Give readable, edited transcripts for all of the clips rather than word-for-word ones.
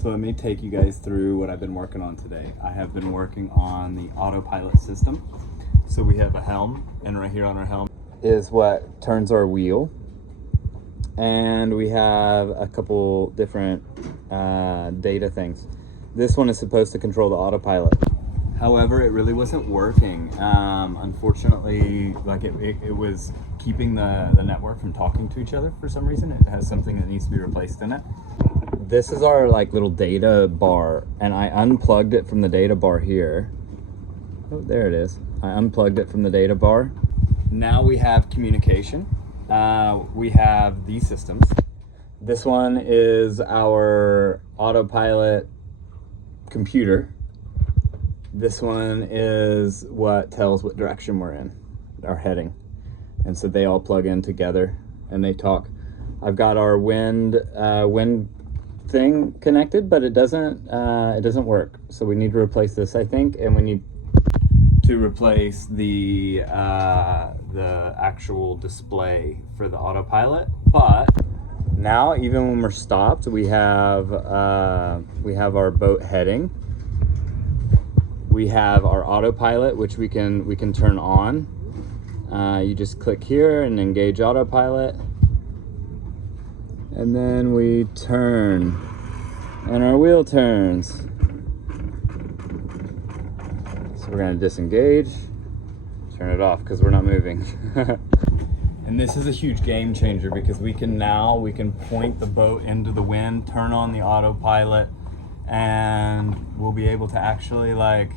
So let me take you guys through what I've been working on today. I have been working on the Autopilot system. So we have a helm, and right here on our helm is what turns our wheel. And we have a couple different data things. This one is supposed to control the autopilot. However, it really wasn't working. Unfortunately, like it was keeping the network from talking to each other for some reason. It has something that needs to be replaced in it. This is our like little data bar, and I unplugged it from the data bar here. Oh, there it is. I unplugged it from the data bar. Now we have communication. We have these systems. This one is our autopilot computer. This one is what tells what direction we're in, our heading. And so they all plug in together and they talk. I've got our wind thing connected, but it doesn't work. So we need to replace this, I think, and we need to replace the actual display for the autopilot. But now, even when we're stopped, we have our boat heading. We have our autopilot, which we can turn on. You just click here and engage autopilot, and then we turn, and our wheel turns. We're going to disengage, turn it off because we're not moving. And this is a huge game changer because we can point the boat into the wind, turn on the autopilot, and we'll be able to actually like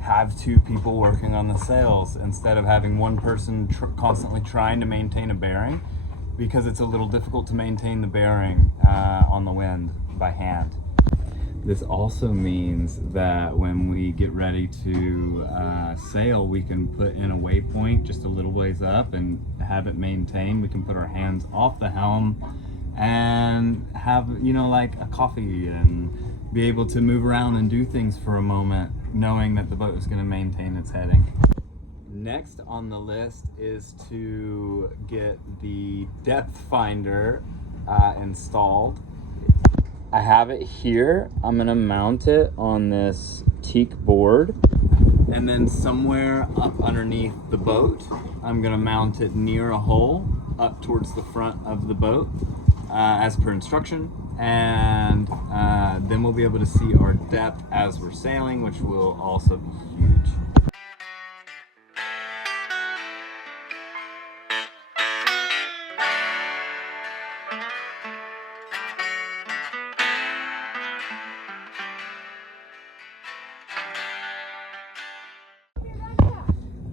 have two people working on the sails instead of having one person constantly trying to maintain a bearing, because it's a little difficult to maintain the bearing on the wind by hand. This also means that when we get ready to sail, we can put in a waypoint just a little ways up and have it maintained. We can put our hands off the helm and have, like a coffee and be able to move around and do things for a moment, knowing that the boat is going to maintain its heading. Next on the list is to get the depth finder installed. I have it here. I'm gonna mount it on this teak board, and then somewhere up underneath the boat, I'm gonna mount it near a hole up towards the front of the boat, as per instruction, and then we'll be able to see our depth as we're sailing, which will also be huge.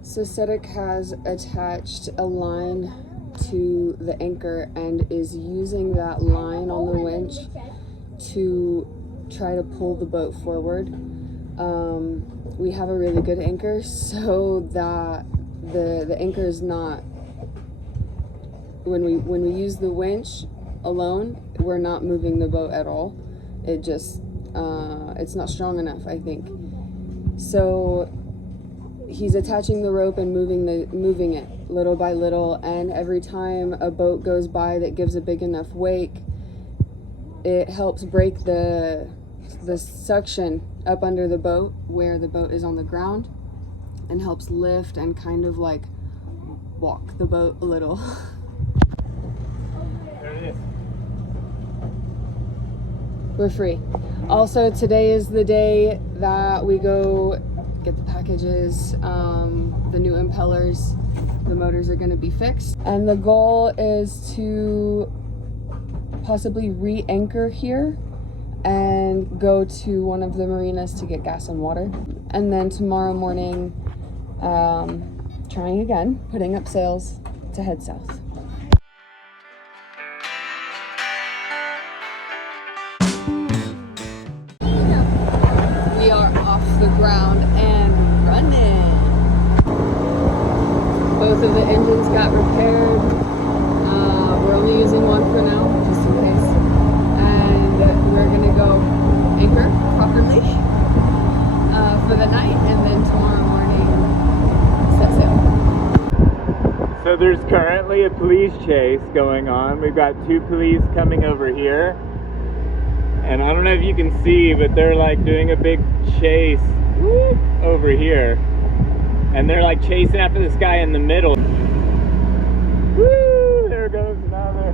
So Cedric has attached a line to the anchor and is using that line on the winch to try to pull the boat forward. We have a really good anchor, so that the anchor is not, when we use the winch alone, we're not moving the boat at all. It just it's not strong enough, I think. So he's attaching the rope and moving it little by little, and every time a boat goes by that gives a big enough wake, it helps break the suction up under the boat where the boat is on the ground, and helps lift and kind of like walk the boat a little. There it is. We're free. Also, today is the day that we go get the packages, the new impellers, the motors are going to be fixed, and the goal is to possibly re-anchor here and go to one of the marinas to get gas and water, and then tomorrow morning trying again, putting up sails to head south. We are off the ground and running. Both of the engines got repaired. We're only using one for now, just in case. And we're gonna go anchor properly for the night, and then tomorrow morning set sail. So there's currently a police chase going on. We've got two police coming over here, And I don't know if you can see, but they're like doing a big chase over here. And they're like chasing after this guy in the middle. Woo! There it goes, another.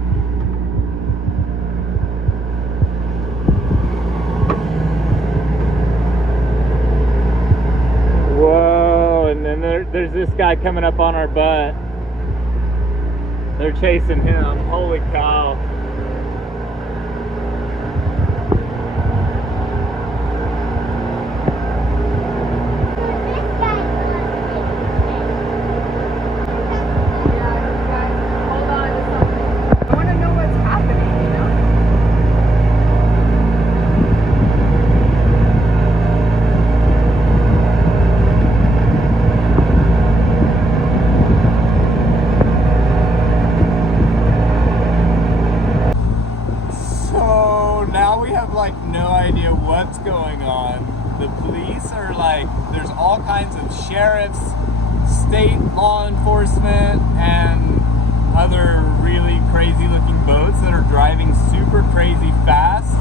Whoa, and then there's this guy coming up on our butt. They're chasing him. Holy cow. What's going on? The police are like, there's all kinds of sheriffs, state law enforcement, and other really crazy looking boats that are driving super crazy fast,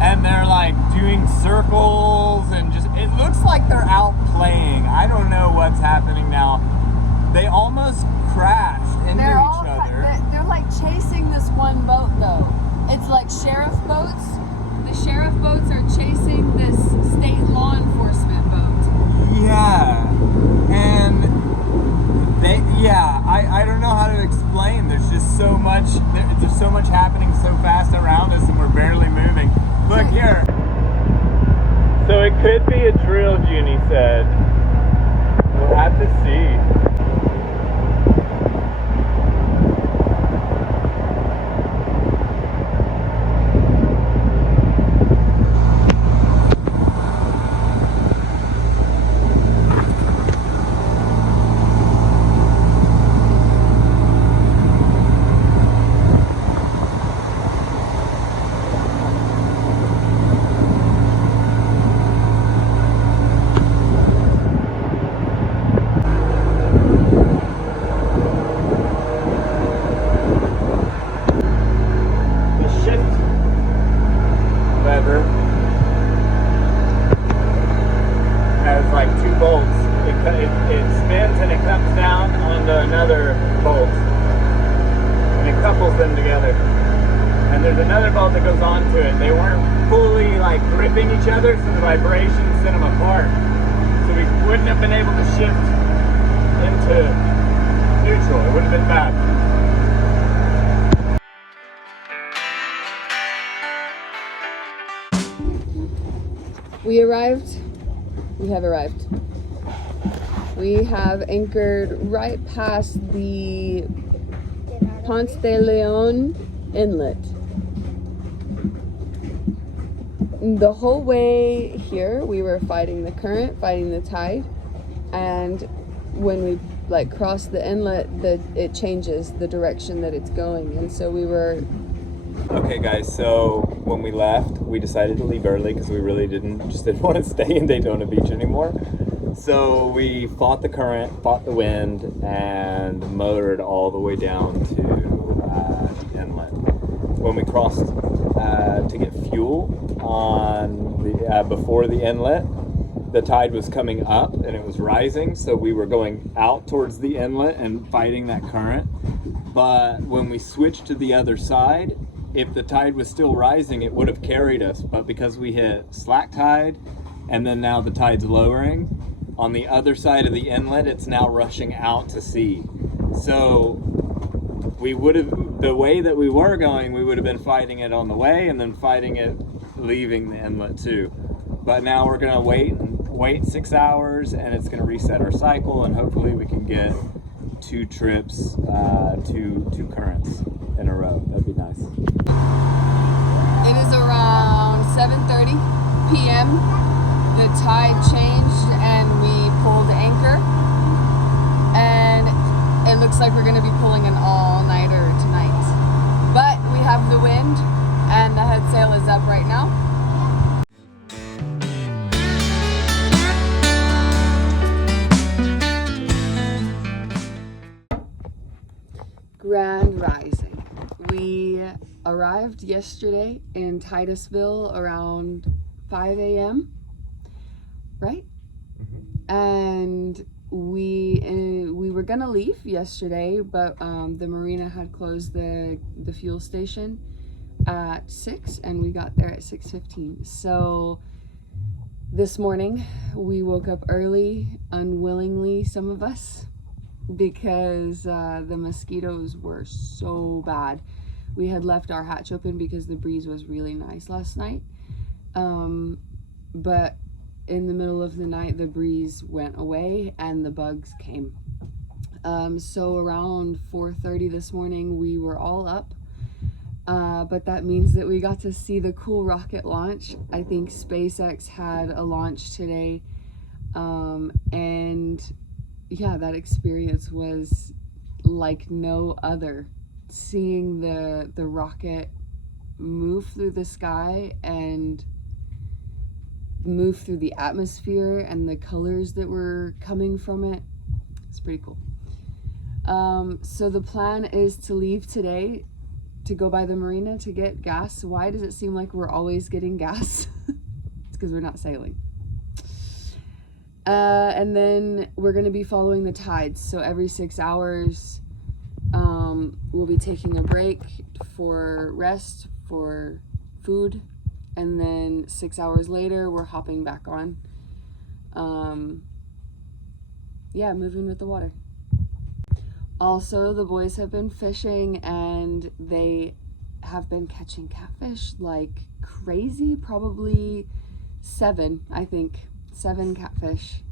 and they're like doing circles and just, it looks like they're out playing. I don't know what's happening now. They almost crashed into each other. They're like chasing this one boat though. It's like sheriff boats. The sheriff boats are chasing this state law enforcement boat. Yeah, and I don't know how to explain. There's just so much, there's so much happening so fast around us and we're barely moving. Look here. So it could be a drill, Junie said. We'll have to see. Has like two bolts. It spins and it comes down onto another bolt, and it couples them together. And there's another bolt that goes onto it. They weren't fully like gripping each other, so the vibration sent them apart. So we wouldn't have been able to shift into neutral. It would have been bad. We have arrived. We have anchored right past the Ponce de Leon inlet. The whole way here, we were fighting the current, fighting the tide, and when we like cross the inlet, it changes the direction that it's going, and so we were. Okay guys, so when we left, we decided to leave early because we really didn't want to stay in Daytona Beach anymore. So we fought the current, fought the wind, and motored all the way down to the inlet. When we crossed to get fuel on the before the inlet, the tide was coming up and it was rising, so we were going out towards the inlet and fighting that current. But when we switched to the other side, if the tide was still rising, it would have carried us. But because we hit slack tide and then now the tide's lowering, on the other side of the inlet, it's now rushing out to sea. So we would have, the way that we were going, we would have been fighting it on the way and then fighting it leaving the inlet too. But now we're gonna wait 6 hours and it's gonna reset our cycle, and hopefully we can get 2 trips, two currents in a row. That'd be nice. It is around 7:30 p.m. The tide changed and we pulled anchor, and it looks like we're going to be pulling an all-nighter tonight. But we have the wind and the head sail is up right now. Grand rising. We arrived yesterday in Titusville around 5 a.m. right? And we were gonna leave yesterday, but the marina had closed the fuel station at 6, and we got there at 6:15. So this morning we woke up early, unwillingly, some of us, because the mosquitoes were so bad. We had left our hatch open because the breeze was really nice last night, but in the middle of the night the breeze went away and the bugs came. So around 4:30 this morning we were all up, but that means that we got to see the cool rocket launch. I think SpaceX had a launch today, and yeah, that experience was like no other. Seeing the rocket move through the sky and move through the atmosphere and the colors that were coming from it, it's pretty cool. So the plan is to leave today to go by the marina to get gas. Why does it seem like we're always getting gas? It's because we're not sailing. And then we're going to be following the tides. So every 6 hours, we'll be taking a break for rest, for food, and then 6 hours later, we're hopping back on. Yeah, moving with the water. Also, the boys have been fishing and they have been catching catfish like crazy. Probably 7, I think. 7 catfish.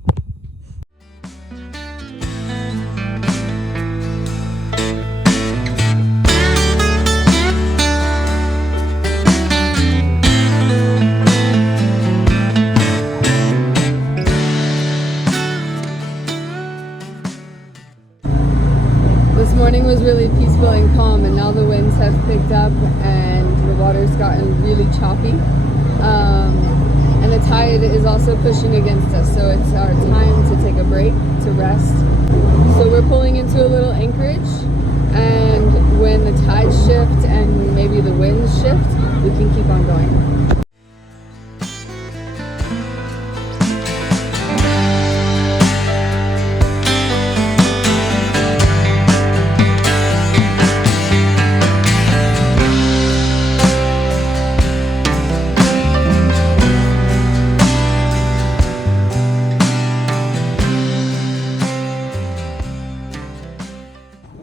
This morning was really peaceful and calm, and now the winds have picked up and the water's gotten really choppy. And the tide is also pushing against us, so it's our time to take a break, to rest. So we're pulling into a little anchorage, and when the tides shift and maybe the winds shift, we can keep on going.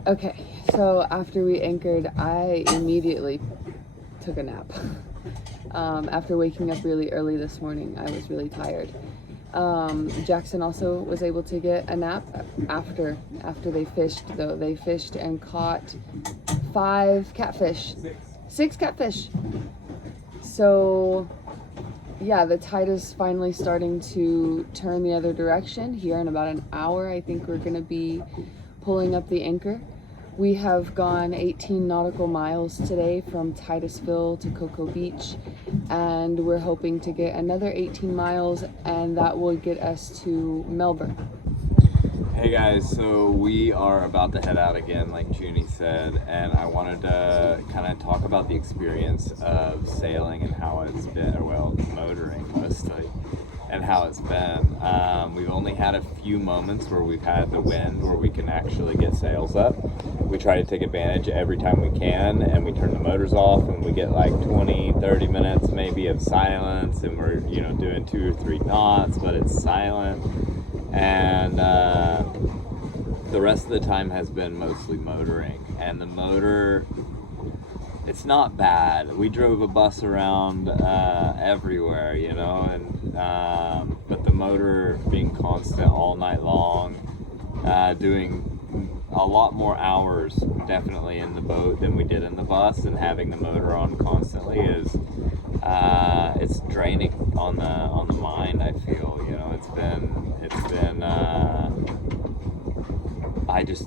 Okay, so after we anchored, I immediately took a nap. After waking up really early this morning, I was really tired. Jackson also was able to get a nap after they fished, though. They fished and caught 5 catfish. 6 catfish. So yeah, the tide is finally starting to turn the other direction. Here in about an hour, I think we're gonna be pulling up the anchor. We have gone 18 nautical miles today from Titusville to Cocoa Beach, and we're hoping to get another 18 miles, and that will get us to Melbourne. Hey guys, so we are about to head out again, like Junie said, and I wanted to kind of talk about the experience of sailing and how it's been, or well, motoring mostly, and how it's been. We've only had a few moments where we've had the wind where we can actually get sails up. We try to take advantage every time we can, and we turn the motors off, and we get like 20-30 minutes maybe of silence, and we're doing 2 or 3 knots, but it's silent. And the rest of the time has been mostly motoring, and the motor, it's not bad. We drove a bus around everywhere, and but the motor being constant all night long, doing a lot more hours definitely in the boat than we did in the bus, and having the motor on constantly is it's draining on the mind. I feel it's been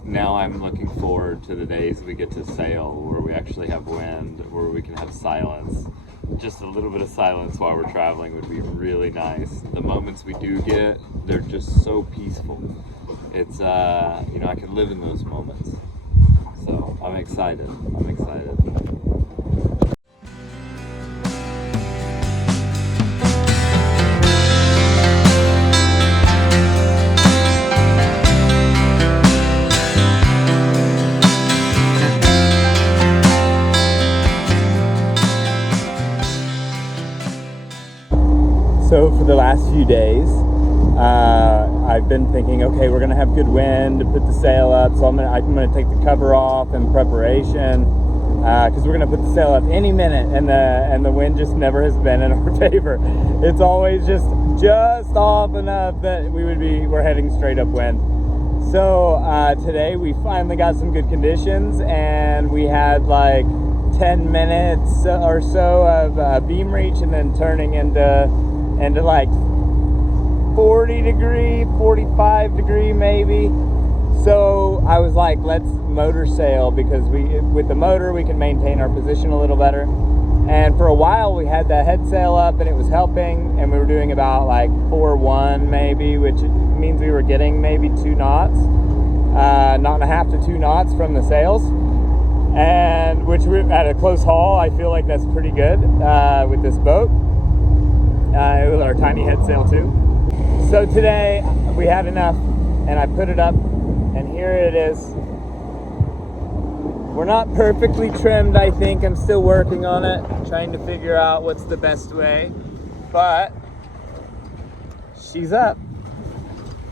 now I'm looking forward to the days we get to sail where we actually have wind, where we can have silence. Just a little bit of silence while we're traveling would be really nice. The moments we do get, they're just so peaceful. It's I could live in those moments. So I'm excited. for the last few days. I've been thinking, okay, we're gonna have good wind to put the sail up, so I'm gonna take the cover off in preparation, because we're gonna put the sail up any minute, and the wind just never has been in our favor. It's always just off enough that we're heading straight upwind. So today we finally got some good conditions, and we had like 10 minutes or so of beam reach, and then turning into like 40 degree, 45 degree maybe. So I was like, let's motor sail, because with the motor we can maintain our position a little better. And for a while we had the head sail up and it was helping, and we were doing about like 4-1 maybe, which means we were getting maybe 2 knots, knot and a half to 2 knots from the sails, and which we're at a close haul. I feel like that's pretty good with this boat, with our tiny head sail too. So today we had enough, and I put it up, and here it is. We're not perfectly trimmed, I think. I'm still working on it, trying to figure out what's the best way, but she's up,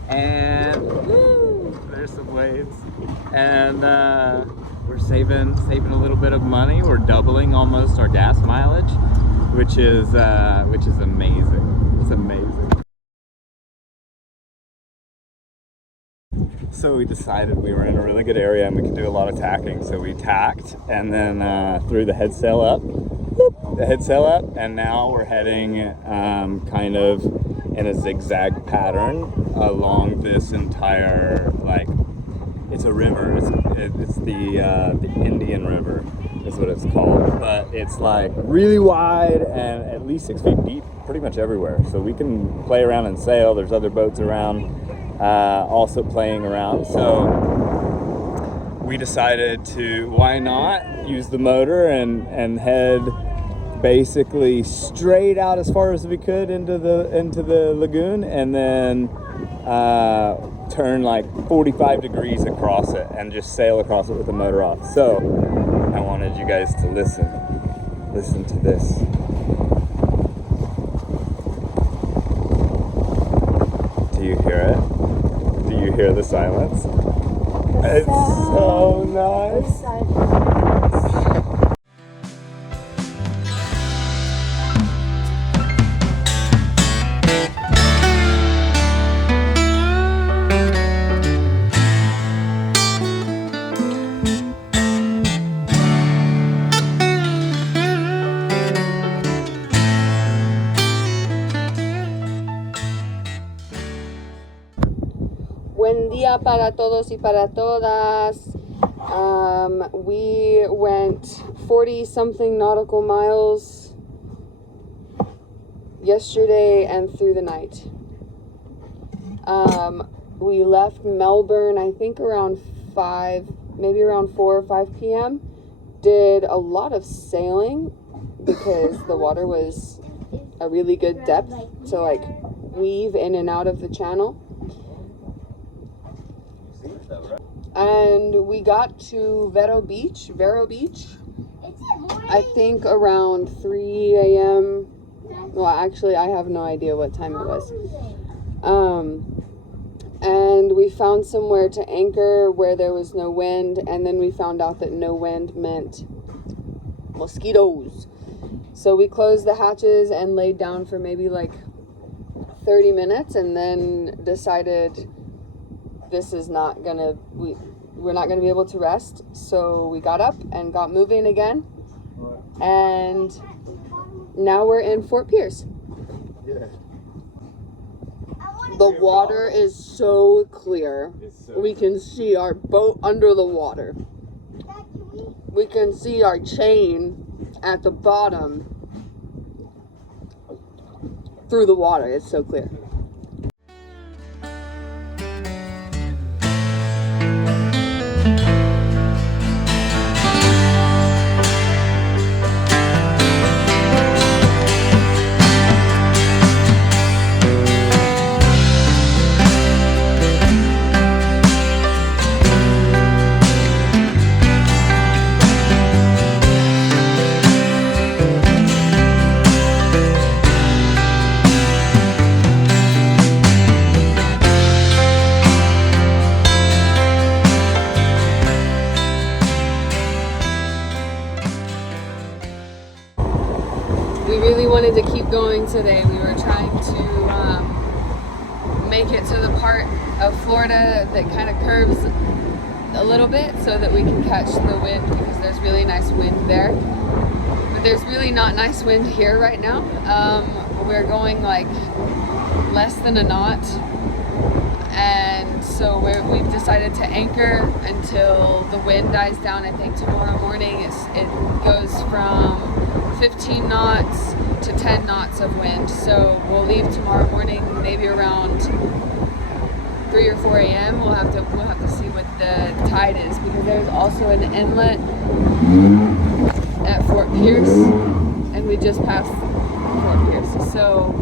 and woo, there's some waves, and we're saving a little bit of money. We're doubling almost our gas mileage, which is amazing. It's amazing. So we decided we were in a really good area and we could do a lot of tacking. So we tacked and then threw the head sail up, and now we're heading kind of in a zigzag pattern along this entire, like, it's a river. It's the Indian River is what it's called, but it's like really wide and at least 6 feet deep pretty much everywhere. So we can play around and sail. There's other boats around also playing around. So we decided to, why not use the motor and head basically straight out as far as we could into the lagoon, and then turn like 45 degrees across it and just sail across it with the motor off. So I wanted you guys to listen to this. Do you hear it? Do you hear the silence? It's so nice. Buen día para todos y para todas. We went 40 something nautical miles yesterday and through the night. We left Melbourne, I think around 4 or 5 p.m. Did a lot of sailing because the water was a really good depth to like weave in and out of the channel. And we got to Vero Beach, I think around 3 a.m. Well, actually, I have no idea what time it was. And we found somewhere to anchor where there was no wind, and then we found out that no wind meant mosquitoes. So we closed the hatches and laid down for maybe like 30 minutes, and then decided we're not gonna be able to rest. So we got up and got moving again, and now we're in Fort Pierce. Yeah. The water is so clear. We can see our boat under the water. We can see our chain at the bottom through the water. It's so clear. yesterday we were trying to make it to the part of Florida that kind of curves a little bit so that we can catch the wind, because there's really nice wind there. But there's really not nice wind here right now. We're going like less than a knot, and so we've decided to anchor until the wind dies down. I think tomorrow morning it goes from 15 knots to 10 knots of wind. So we'll leave tomorrow morning, maybe around 3 or 4 a.m. We'll have to see what the tide is, because there's also an inlet at Fort Pierce, and we just passed Fort Pierce. So